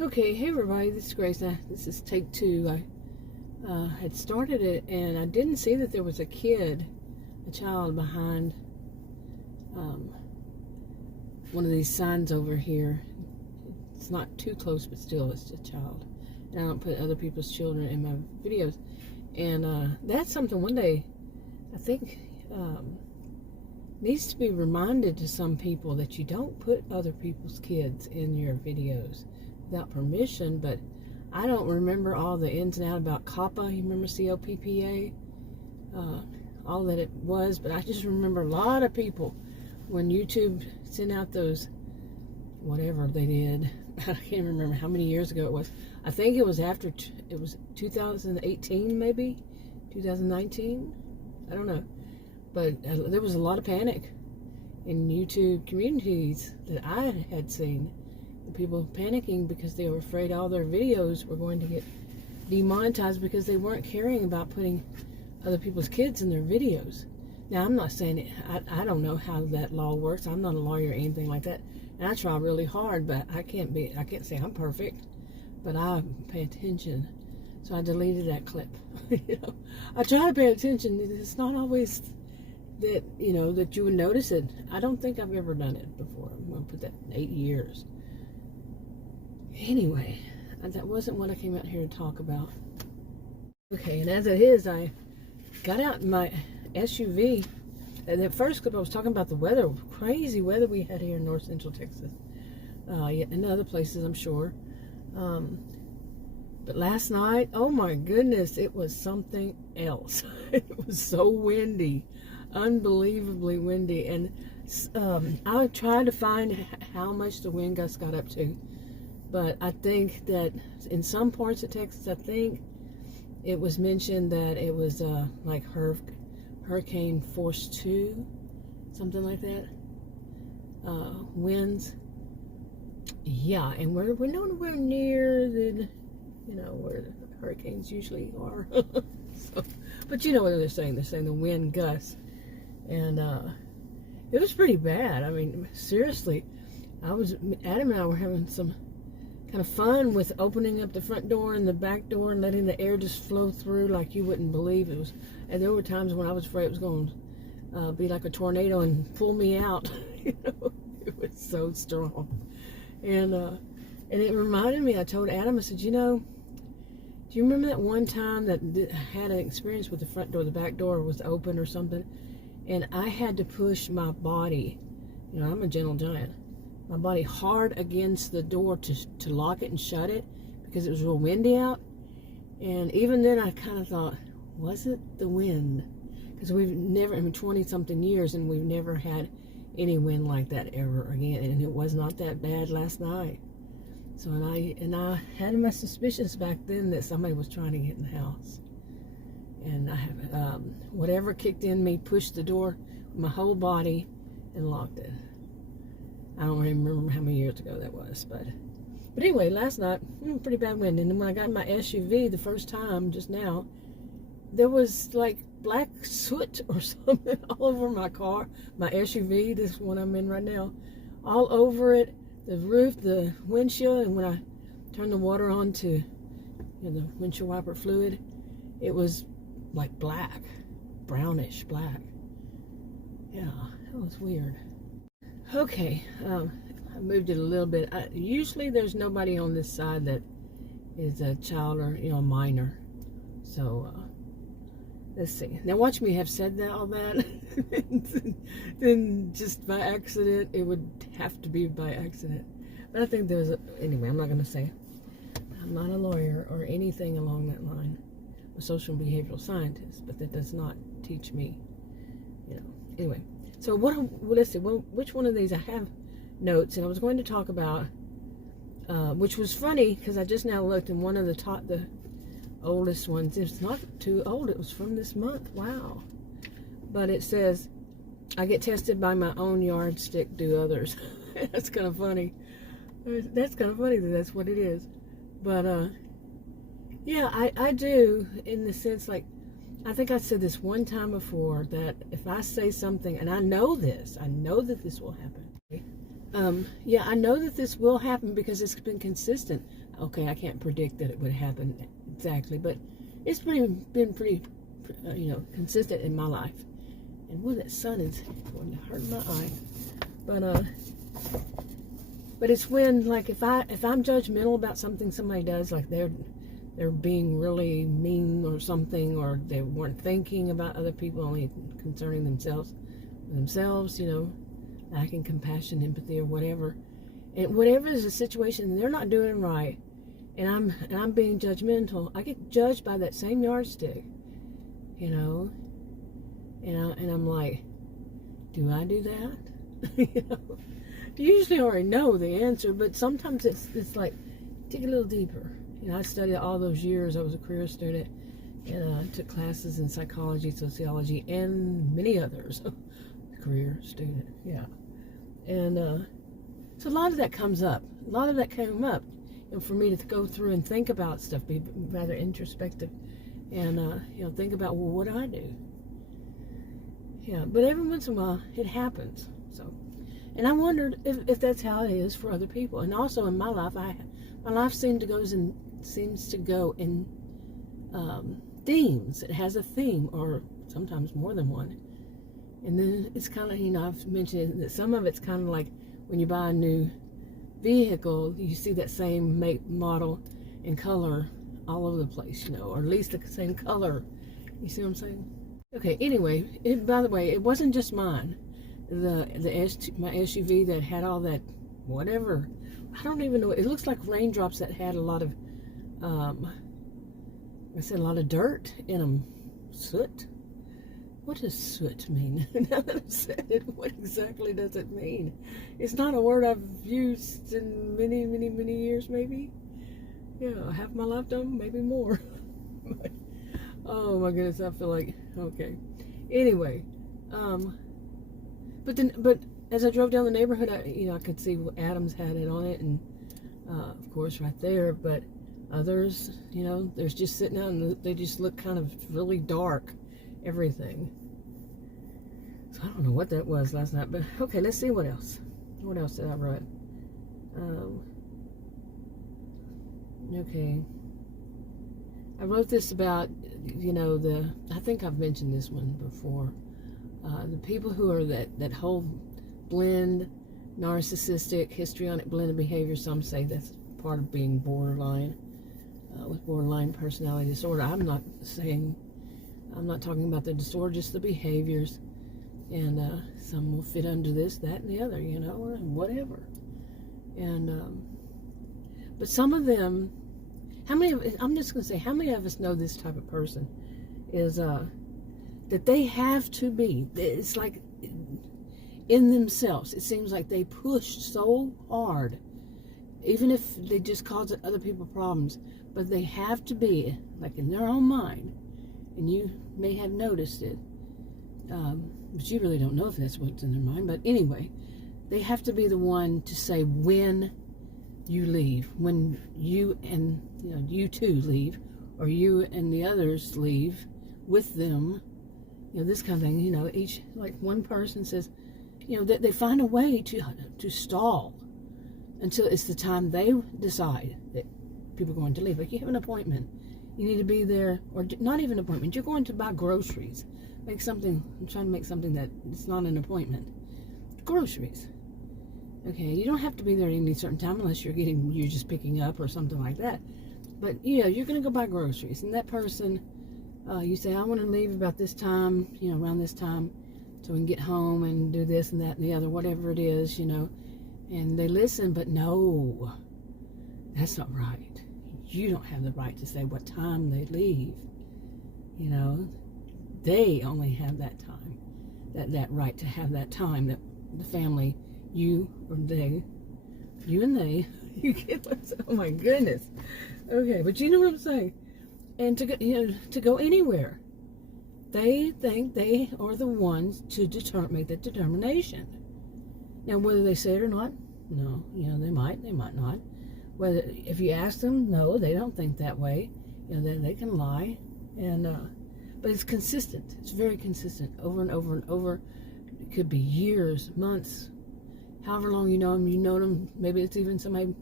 Okay, hey everybody, this is Grace. This is take 2. I had started it and I didn't see that there was a child behind one of these signs over here. It's not too close, but still it's a child. And I don't put other people's children in my videos. And that's something one day I think needs to be reminded to some people, that you don't put other people's kids in your videos without permission. But I don't remember all the ins and outs about COPPA. You remember COPPA? All that it was, but I just remember a lot of people when YouTube sent out those, whatever they did, I can't remember how many years ago it was. I think it was after, it was 2018 maybe, 2019, I don't know. But there was a lot of panic in YouTube communities that I had seen. People panicking because they were afraid all their videos were going to get demonetized because they weren't caring about putting other people's kids in their videos. Now, I'm not saying it, I don't know how that law works. I'm not a lawyer or anything like that. And I try really hard, but I can't say I'm perfect. But I pay attention. So I deleted that clip. I try to pay attention. It's not always that, that you would notice it. I don't think I've ever done it before. I'm going to put that in 8 years. Anyway, that wasn't what I came out here to talk about. Okay, and as it is, I got out in my SUV. And that first clip I was talking about the weather, crazy weather we had here in north central Texas. And other places, I'm sure. But last night, oh my goodness, it was something else. It was so windy, unbelievably windy. And I tried to find how much the wind gusts got up to. But I think that in some parts of Texas, I think it was mentioned that it was like Hurricane Force 2, something like that. Winds. Yeah, and we're nowhere near the, where the hurricanes usually are. So, but you know what they're saying? They're saying the wind gusts. And it was pretty bad. I mean, seriously, Adam and I were having some kind of fun with opening up the front door and the back door and letting the air just flow through like you wouldn't believe. It was, and there were times when I was afraid it was going to be like a tornado and pull me out. It was so strong. And it reminded me, I told Adam, I said, do you remember that one time that I had an experience with the front door, the back door was open or something, and I had to push my body, I'm a gentle giant, my body hard against the door to lock it and shut it because it was real windy out. And even then I kind of thought, was it the wind? Because we've never, 20-something years, and we've never had any wind like that ever again. And it was not that bad last night. So, and I had my suspicions back then that somebody was trying to get in the house. And I have, whatever kicked in me, pushed the door with my whole body and locked it. I don't even remember how many years ago that was, but anyway, last night, pretty bad wind. And then when I got in my SUV the first time, just now, there was like black soot or something all over my car, my SUV, this one I'm in right now, all over it, the roof, the windshield. And when I turned the water on to the windshield wiper fluid, it was like black, brownish black. Yeah, that was weird. Okay, I moved it a little bit. Usually there's nobody on this side that is a child or, a minor. So, let's see. Now watch me have said all that. Then just by accident, it would have to be by accident. But I think there's anyway, I'm not going to say. I'm not a lawyer or anything along that line. I'm a social and behavioral scientist, but that does not teach me, Anyway. So let's see, which one of these I have notes, and I was going to talk about, which was funny because I just now looked, and one of the oldest ones, it's not too old, it was from this month, wow. But it says, I get tested by my own yardstick, do others. That's kind of funny. That's kind of funny that that's what it is. But, yeah, I do, in the sense, like, I think I said this one time before, that if I say something, and I know that this will happen. Yeah, I know that this will happen because it's been consistent. Okay, I can't predict that it would happen exactly, but it's been pretty, consistent in my life. And boy, that sun is going to hurt my eye. But it's when, like, if I'm judgmental about something somebody does, like they're being really mean or something, or they weren't thinking about other people, only concerning themselves, lacking compassion, empathy, or whatever. And whatever is the situation, they're not doing right, and I'm being judgmental. I get judged by that same yardstick, and I'm like, do I do that? Usually I already know the answer, but sometimes it's like, dig a little deeper. I studied all those years. I was a career student, and I took classes in psychology, sociology, and many others. Career student, yeah. And so a lot of that comes up. A lot of that came up, for me to go through and think about stuff, be rather introspective, and think about, well, what do I do? Yeah, but every once in a while it happens. So, and I wondered if that's how it is for other people. And also in my life, my life seems to go in themes. It has a theme, or sometimes more than one. And then it's kind of, I've mentioned that some of it's kind of like when you buy a new vehicle, you see that same make, model, and color all over the place, or at least the same color. You see what I'm saying? Okay, anyway, by the way, it wasn't just mine. My SUV that had all that, whatever, I don't even know. It looks like raindrops that had a lot of, a lot of dirt in them. Soot? What does soot mean? Now that I've said it, what exactly does it mean? It's not a word I've used in many, many, many years, maybe. Yeah, half my lifetime, maybe more. Oh my goodness, I feel like, okay. Anyway, but as I drove down the neighborhood, I could see Adams had it on it, and of course right there. But others, there's just sitting out, and they just look kind of really dark. Everything. So I don't know what that was last night, but okay, let's see what else. What else did I write? Okay. I wrote this about, I think I've mentioned this one before. The people who are that whole blend, narcissistic, histrionic blend of behavior. Some say that's part of being borderline, with borderline personality disorder. I'm not talking about the disorder, just the behaviors. And some will fit under this, that, and the other, or whatever. And but some of them, I'm just going to say, how many of us know this type of person is that they have to be, it's like in themselves, it seems like they push so hard, even if they just cause other people problems, but they have to be, like, in their own mind, and you may have noticed it, but you really don't know if that's what's in their mind. But anyway, they have to be the one to say when you leave, when you and you two leave, or you and the others leave with them, this kind of thing. Each, like, one person says, they find a way to stall until it's the time they decide that people are going to leave. Like, you have an appointment, you need to be there, or not even an appointment, you're going to buy groceries. I'm trying to make something that it's not an appointment. Groceries. Okay, you don't have to be there at any certain time unless you're just picking up or something like that. But, you're going to go buy groceries. And that person, you say, I want to leave about this time, around this time, so we can get home and do this and that and the other, whatever it is, And they listen, but no, that's not right. You don't have the right to say what time they leave. They only have that time, that right to have that time, that the family, you and they, you get what's, oh my goodness. Okay, but you know what I'm saying? And to go anywhere, they think they are the ones to make that determination. Now, whether they say it or not, no, they might not. Whether, if you ask them, no, they don't think that way. They can lie, but it's consistent. It's very consistent, over and over and over. It could be years, months, however long you know them, maybe it's even somebody,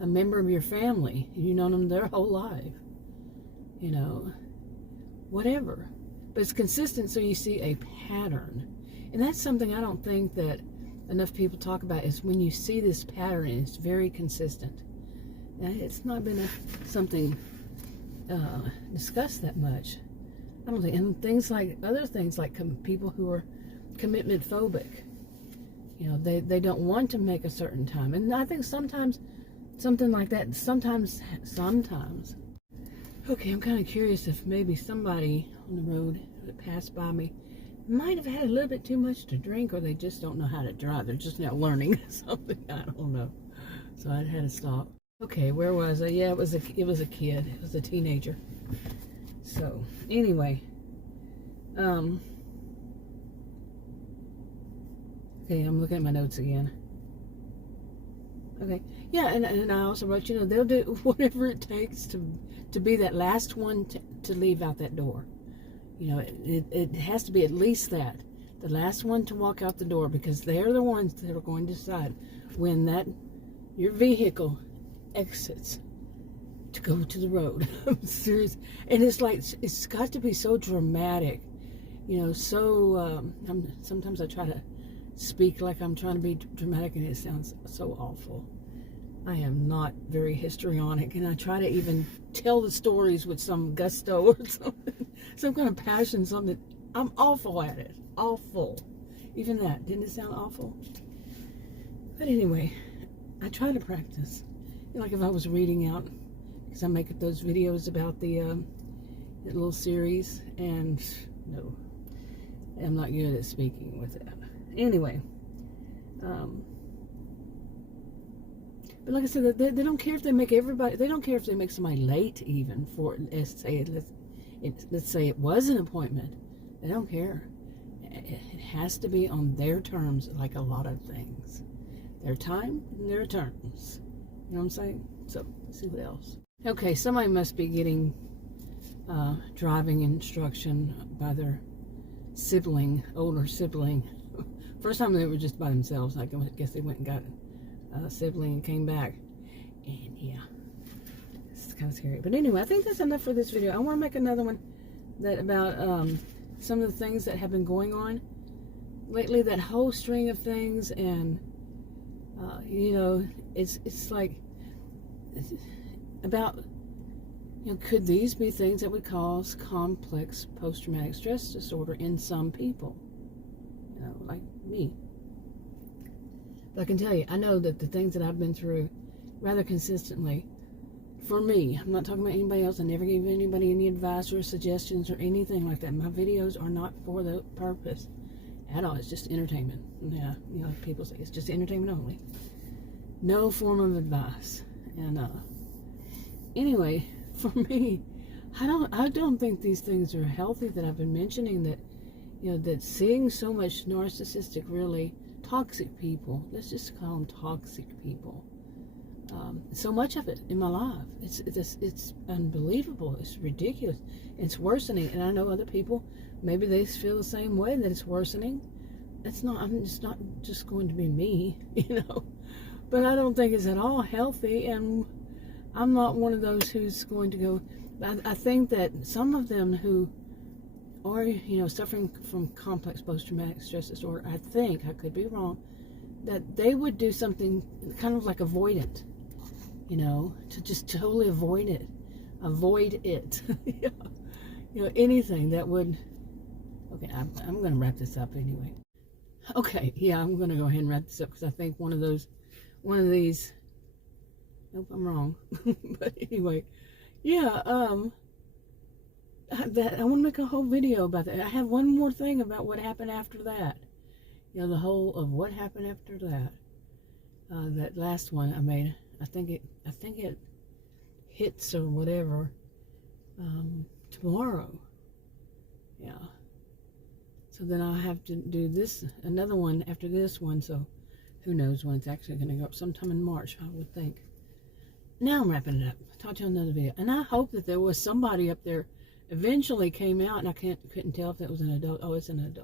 a member of your family, and you've known them their whole life, you know, whatever. But it's consistent, so you see a pattern. And that's something I don't think that enough people talk about, is when you see this pattern and it's very consistent. Now, it's not been something discussed that much, I don't think. And things like, other things like people who are commitment phobic, you know, they don't want to make a certain time. And I think sometimes something like that, sometimes. Okay, I'm kind of curious if maybe somebody on the road that passed by me might have had a little bit too much to drink, or they just don't know how to drive. They're just now learning something. I don't know. So I had to stop. Okay, where was I? Yeah, it was a kid. It was a teenager. So anyway, okay, I'm looking at my notes again. Okay, yeah, and I also wrote, you know, they'll do whatever it takes to be that last one to leave out that door. You know, it has to be at least that, the last one to walk out the door, because they're the ones that are going to decide when your vehicle exits to go to the road. I'm serious. And it's like, it's got to be so dramatic, you know, so sometimes I try to speak like I'm trying to be dramatic, and it sounds so awful. I am not very histrionic, and I try to even tell the stories with some gusto or something, some kind of passion, something. I'm awful at it. Awful. Even that. Didn't it sound awful? But anyway, I try to practice. You know, like if I was reading out, because I make those videos about the little series, and no, I'm not good at speaking with that. Anyway, but like I said, they don't care if they make everybody, they don't care if they make somebody late even for, let's say it was an appointment. They don't care. It has to be on their terms, like a lot of things. Their time and their terms. You know what I'm saying? So, let's see what else. Okay, somebody must be getting driving instruction by their older sibling. First time they were just by themselves. I guess they went and got a sibling and came back. And yeah, it's kind of scary. But anyway, I think that's enough for this video. I want to make another one about some of the things that have been going on lately, that whole string of things. And you know, it's like about, you know, could these be things that would cause complex post-traumatic stress disorder in some people? You know, like me. But I can tell you, I know that the things that I've been through rather consistently, for me, I'm not talking about anybody else. I never gave anybody any advice or suggestions or anything like that. My videos are not for the purpose at all. It's just entertainment. Yeah, you know, people say it's just entertainment only. No form of advice. And anyway, for me, I don't think these things are healthy that I've been mentioning, that, you know, that seeing so much narcissistic, really toxic people, let's just call them toxic people, so much of it in my life, it's unbelievable, it's ridiculous, it's worsening. And I know other people, maybe they feel the same way, that it's worsening. It's not just going to be me, you know, but I don't think it's at all healthy. And I'm not one of those who's going to go, I think that some of them who are, you know, suffering from complex post-traumatic stress disorder, I think, I could be wrong, that they would do something kind of like avoidant, you know, to just totally avoid it. Yeah. You know, anything that would, okay, I'm going to wrap this up anyway. Okay, yeah, I'm going to go ahead and wrap this up, because I think one of these, nope, I'm wrong. But anyway, yeah, I want to make a whole video about that. I have one more thing about what happened after that. You know, the whole of what happened after that. That last one I made, I think it hits or whatever tomorrow. Yeah. So then I'll have to do another one after this one. So who knows when it's actually going to go up? Sometime in March, I would think. Now I'm wrapping it up. Talk to you on another video. And I hope that there was somebody up there eventually came out, and I couldn't tell if that was an adult. Oh, it's an adult.